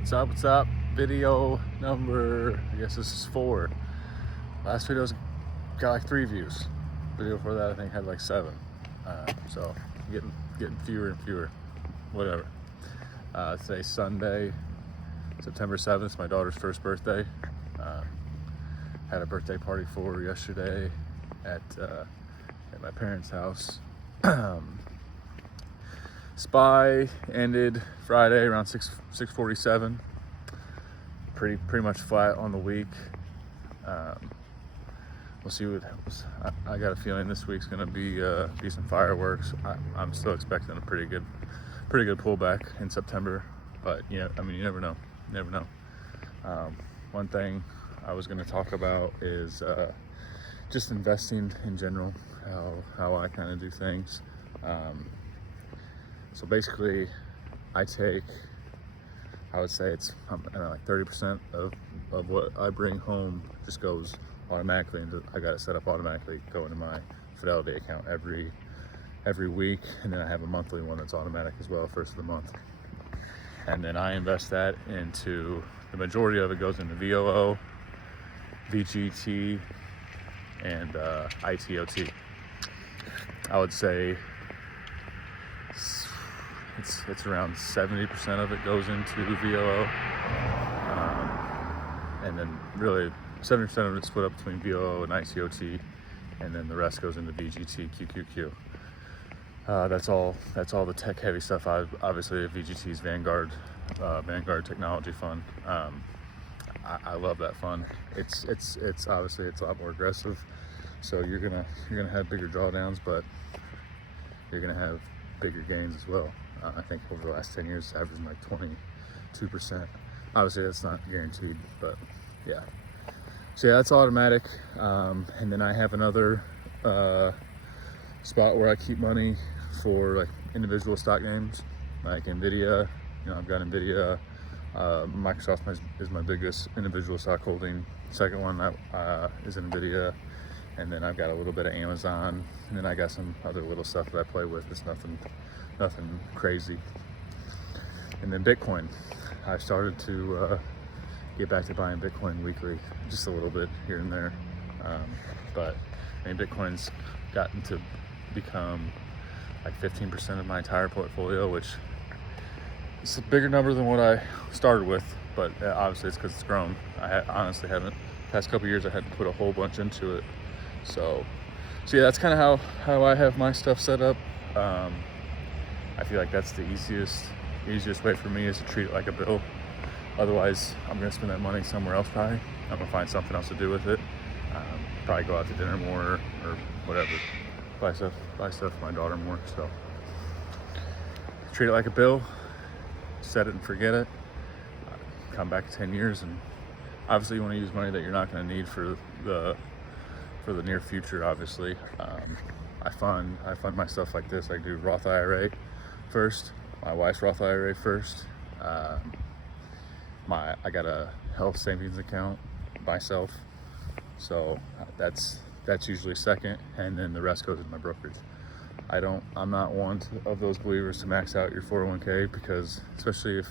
What's up? Video number, I guess this is 4. Last video's got like 3 views. Video before that I think had like 7. So getting fewer and fewer. Whatever. Today's Sunday, September 7th. It's my daughter's first birthday. Had a birthday party for her yesterday at my parents' house. SPY ended Friday around 6:47. Pretty much flat on the week. We'll see what I got a feeling this week's gonna be some fireworks. I'm still expecting a pretty good pullback in September, but you never know. One thing I was gonna talk about is just investing in general, how I kind of do things. So basically, I would say it's like 30% of what I bring home just goes automatically into, I got it set up automatically, go into my Fidelity account every week, and then I have a monthly one that's automatic as well, first of the month. And then I invest that into, the majority of it goes into VOO, VGT, and ITOT. I would say it's around 70% of it goes into VOO, and then really 70% of it's split up between VOO and ITOT, and then the rest goes into VGT, QQQ. That's all the tech heavy stuff. Obviously VGT's Vanguard Technology Fund. I love that fund. It's obviously it's a lot more aggressive, so you're gonna have bigger drawdowns, but you're gonna have bigger gains as well. I think over the last 10 years, it's averaging like 22%. Obviously, that's not guaranteed, but yeah. So yeah, that's automatic. And then I have another spot where I keep money for like individual stock names, like Nvidia. I've got Nvidia. Microsoft is my biggest individual stock holding. Second one is Nvidia. And then I've got a little bit of Amazon, and then I got some other little stuff that I play with. It's nothing crazy. And then Bitcoin. I started to get back to buying Bitcoin weekly, just a little bit here and there. But Bitcoin's gotten to become like 15% of my entire portfolio, which is a bigger number than what I started with. But obviously it's because it's grown. I honestly haven't. Past couple years I had to put a whole bunch into it. So yeah, that's kind of how I have my stuff set up. I feel like that's the easiest way for me is to treat it like a bill. Otherwise, I'm gonna spend that money somewhere else probably. I'm gonna find something else to do with it. Probably go out to dinner more or whatever. Buy stuff for my daughter more. So treat it like a bill, set it and forget it. Come back 10 years, and obviously you want to use money that you're not gonna need for the near future. Obviously, I fund my stuff like this. I do Roth IRA first, my wife's Roth IRA first. I got a health savings account myself, so that's usually second, and then the rest goes into my brokerage. I'm not one of those believers to max out your 401k, because especially if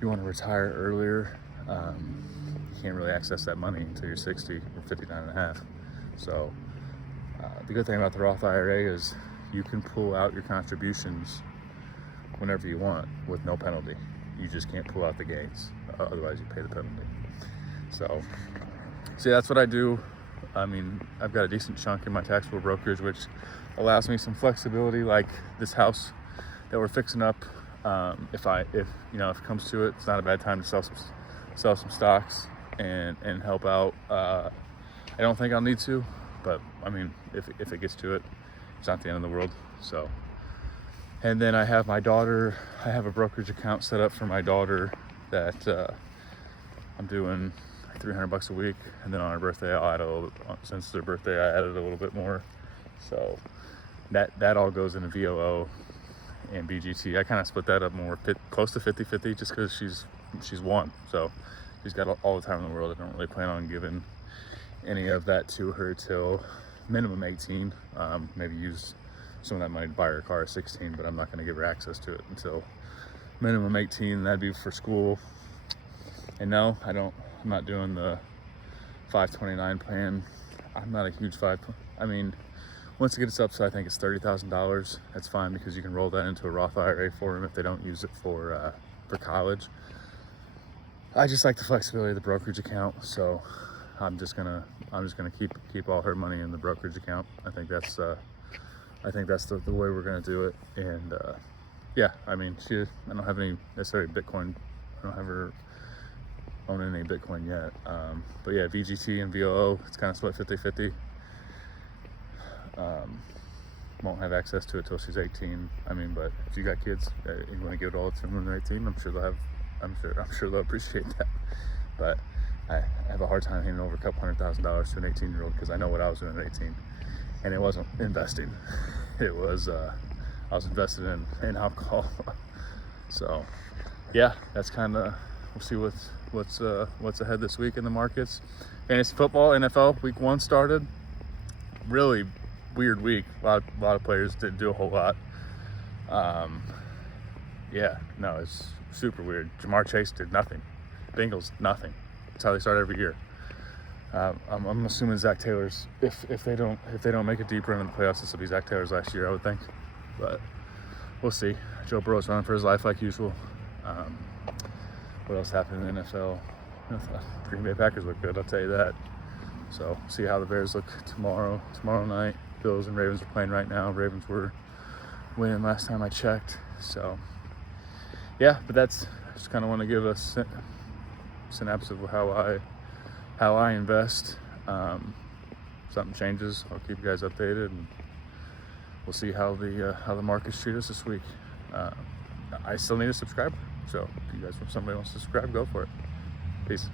you want to retire earlier, you can't really access that money until you're 60 or 59 and a half. So the good thing about the Roth IRA is you can pull out your contributions whenever you want with no penalty. You just can't pull out the gains, otherwise you pay the penalty. So that's what I do. I've got a decent chunk in my taxable brokerage, which allows me some flexibility, like this house that we're fixing up. If it comes to it, it's not a bad time to sell some stocks and help out. I don't think I'll need to, but if it gets to it, it's not the end of the world. So, and then I have a brokerage account set up for my daughter that I'm doing $300 a week, and then on her birthday I'll add a little bit. Since their birthday, I added a little bit more. So that all goes into VOO and BGT. I kind of split that up more, close to 50-50, just because she's one, so she's got all the time in the world. I don't really plan on giving any of that to her till minimum 18. Maybe use some of that money to buy her a car at 16, but I'm not going to give her access to it until minimum 18, that'd be for school. And no, I'm not doing the 529 plan. I'm not a huge I mean, once it gets up to, I think it's $30,000, that's fine, because you can roll that into a Roth IRA for them if they don't use it for college. I just like the flexibility of the brokerage account, so I'm just gonna keep all her money in the brokerage account. I think that's the way we're gonna do it. And yeah, I mean, I don't have any necessarily Bitcoin. I don't have her owning any Bitcoin yet. But yeah, VGT and VOO, it's kind of split 50-50. Won't have access to it till she's 18. I mean, but if you got kids, you want to give it all to them when they're 18, I'm sure they'll appreciate that. But I have a hard time handing over a couple $100,000 to an 18-year-old, because I know what I was doing at 18, and it wasn't investing. It was I was invested in alcohol. So yeah, that's kind of, we'll see what's ahead this week in the markets. Fantasy football, NFL week 1 started. Really weird week. A lot of players didn't do a whole lot. Yeah, no, it's super weird. Jamar Chase did nothing. Bengals, nothing. That's how they start every year. I'm assuming Zach Taylor's, if they don't make a deep run in the playoffs, this will be Zach Taylor's last year, I would think. But we'll see. Joe Burrow's running for his life like usual. What else happened in the NFL? Green Bay Packers look good, I'll tell you that. So see how the Bears look tomorrow night. Bills and Ravens are playing right now. Ravens were winning last time I checked. So yeah, but I just kind of want to give a synopsis of how I invest. Something changes, I'll keep you guys updated, and we'll see how the markets treat us this week. I still need a subscriber, so if somebody wants to subscribe, go for it. Peace.